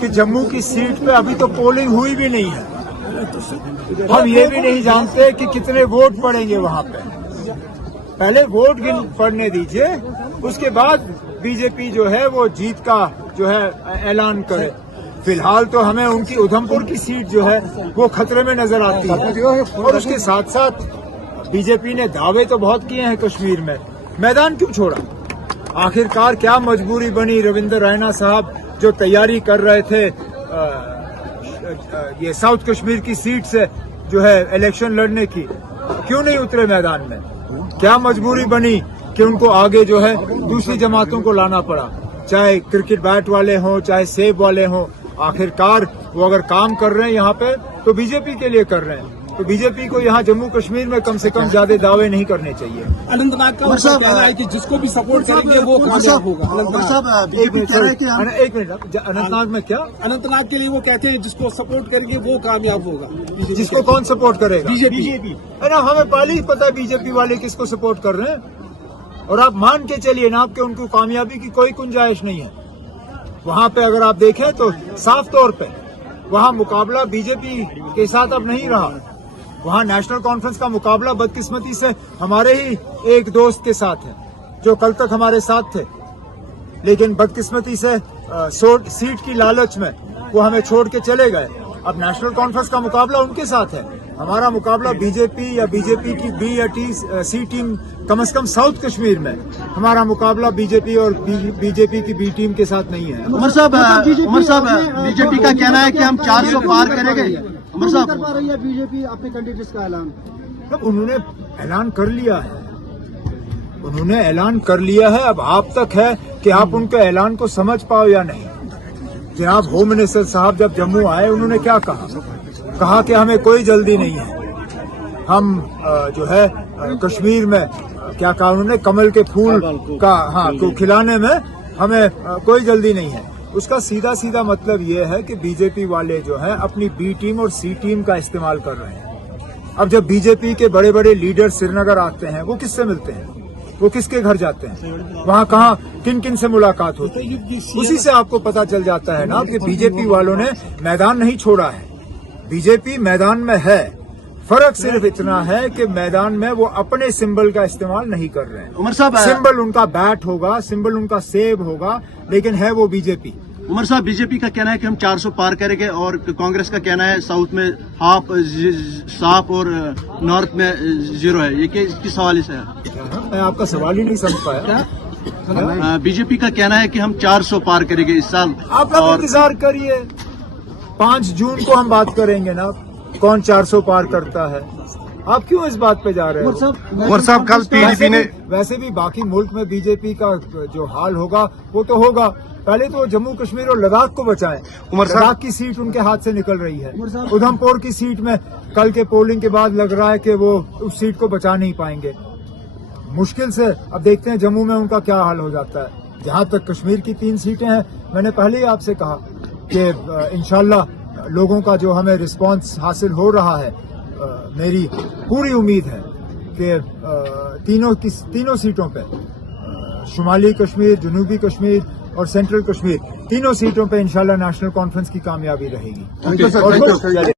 کہ جموں کی سیٹ پہ ابھی تو پولنگ ہوئی بھی نہیں ہے. ہم یہ بھی نہیں جانتے کہ کتنے ووٹ پڑیں گے وہاں پہ. پہلے ووٹ پڑنے دیجئے, اس کے بعد بی جے پی جو ہے وہ جیت کا جو ہے اعلان کرے. فی الحال تو ہمیں ان کی ادھمپور کی سیٹ جو ہے وہ خطرے میں نظر آتی ہے. اور اس کے ساتھ ساتھ بی جے پی نے دعوے تو بہت کیے ہیں کشمیر میں, میدان کیوں چھوڑا؟ آخرکار کیا مجبوری بنی رویندر رینا صاحب جو تیاری کر رہے تھے یہ ساؤتھ کشمیر کی سیٹ سے جو ہے الیکشن لڑنے کی, کیوں نہیں اترے میدان میں؟ کیا مجبوری بنی کہ ان کو آگے جو ہے دوسری جماعتوں کو لانا پڑا, چاہے کرکٹ بیٹ والے ہوں چاہے سیب والے ہوں؟ آخرکار وہ اگر کام کر رہے ہیں یہاں پہ تو بی جے پی کے لیے کر رہے ہیں, تو بی جے پی کو یہاں جموں کشمیر میں کم سے کم زیادہ دعوے نہیں کرنے چاہیے. اننت ناگ کا کہنا ہے کہ جس کو بھی سپورٹ کریں گے وہ کامیاب ہوگا. ایک منٹ, اننت ناگ میں کیا؟ اننت ناگ کے لیے وہ کہتے ہیں جس کو سپورٹ کریں گے وہ کامیاب ہوگا. جس کو کون سپورٹ کرے گا؟ بی جے پی. نا ہمیں پہلے ہی پتا بی جے پی والے کس کو سپورٹ کر رہے ہیں, اور آپ مان کے چلیے نا کہ ان کو کامیابی کی کوئی گنجائش نہیں ہے. وہاں پہ اگر آپ دیکھیں تو صاف طور پہ وہاں مقابلہ بی جے پی کے ساتھ اب نہیں رہا. وہاں نیشنل کانفرنس کا مقابلہ بدقسمتی سے ہمارے ہی ایک دوست کے ساتھ ہے جو کل تک ہمارے ساتھ تھے, لیکن بدقسمتی سے سیٹ کی لالچ میں وہ ہمیں چھوڑ کے چلے گئے. اب نیشنل کانفرنس کا مقابلہ ان کے ساتھ ہے, ہمارا مقابلہ بی جے پی یا بی جے پی کی بی یا سی ٹیم, کم از کم ساؤتھ کشمیر میں ہمارا مقابلہ بی جے پی اور بی جے پی کی بی ٹیم کے ساتھ نہیں ہے. عمر صاحب بی جے پی کا کہنا ہے کہ ہم 400 پار کریں گے. عمر صاحب کر پا رہی ہے بی جے پی اپنے کینڈیڈیٹس کا اعلان؟ انہوں نے اعلان کر لیا ہے, انہوں نے اعلان کر لیا ہے. اب آپ تک ہے کہ آپ ان کے اعلان کو سمجھ پاؤ یا نہیں. جناب ہوم منسٹر صاحب جب جموں آئے انہوں نے کیا کہا کہ ہمیں کوئی جلدی نہیں ہے, ہم جو ہے کشمیر میں کیا کہا انہوں نے, کمل کے پھول کا کو کھلانے میں ہمیں کوئی جلدی نہیں ہے. اس کا سیدھا مطلب یہ ہے کہ بی جے پی والے جو ہے اپنی بی ٹیم اور سی ٹیم کا استعمال کر رہے ہیں. اب جب بی جے پی کے بڑے بڑے لیڈر سری نگر آتے ہیں وہ کس سے ملتے ہیں, وہ کس کے گھر جاتے ہیں, وہاں کہاں کن سے ملاقات ہوتی ہے, اسی سے آپ کو پتا چل جاتا ہے نا کہ بی جے پی والوں نے میدان نہیں چھوڑا ہے. بی جے پی میدان میں ہے, فرق صرف اتنا ہے کہ میدان میں وہ اپنے سمبل کا استعمال نہیں کر رہے ہیں. عمر صاحب سمبل ان کا بیٹ ہوگا, سمبل ان کا سیب ہوگا, لیکن ہے وہ بی جے پی. عمر صاحب بی جے پی کا کہنا ہے کہ ہم 400 پار کریں گے, اور کانگریس کا کہنا ہے ساؤتھ میں صاف اور نارتھ میں 0 ہے. یہ کس حوالے سے ہے؟ میں آپ کا سوال ہی نہیں سمجھ پایا. بی جے پی کا کہنا ہے کہ ہم 400 پار کریں گے اس سال. آپ لوگ انتظار کریے, 5 جون کو ہم بات کریں گے نا کون 400 پار کرتا ہے. آپ کیوں اس بات پہ جا رہے ہیں؟ عمر صاحب کل پی ڈی پی نے ویسے بھی باقی ملک میں بی جے پی کا جو حال ہوگا وہ تو ہوگا. پہلے تو جموں کشمیر اور لداخ کو بچائیں. لداخ کی سیٹ ان کے ہاتھ سے نکل رہی ہے. ادھمپور کی سیٹ میں کل کے پولنگ کے بعد لگ رہا ہے کہ وہ اس سیٹ کو بچا نہیں پائیں گے, مشکل سے. اب دیکھتے ہیں جموں میں ان کا کیا حال ہو جاتا ہے. جہاں تک کشمیر کی 3 سیٹیں ہیں, میں نے پہلے ہی آپ سے کہا کہ انشاءاللہ لوگوں کا جو ہمیں رسپانس حاصل ہو رہا ہے, میری پوری امید ہے کہ تینوں سیٹوں پہ, شمالی کشمیر, جنوبی کشمیر اور سینٹرل کشمیر, تینوں سیٹوں پہ انشاءاللہ نیشنل کانفرنس کی کامیابی رہے گی.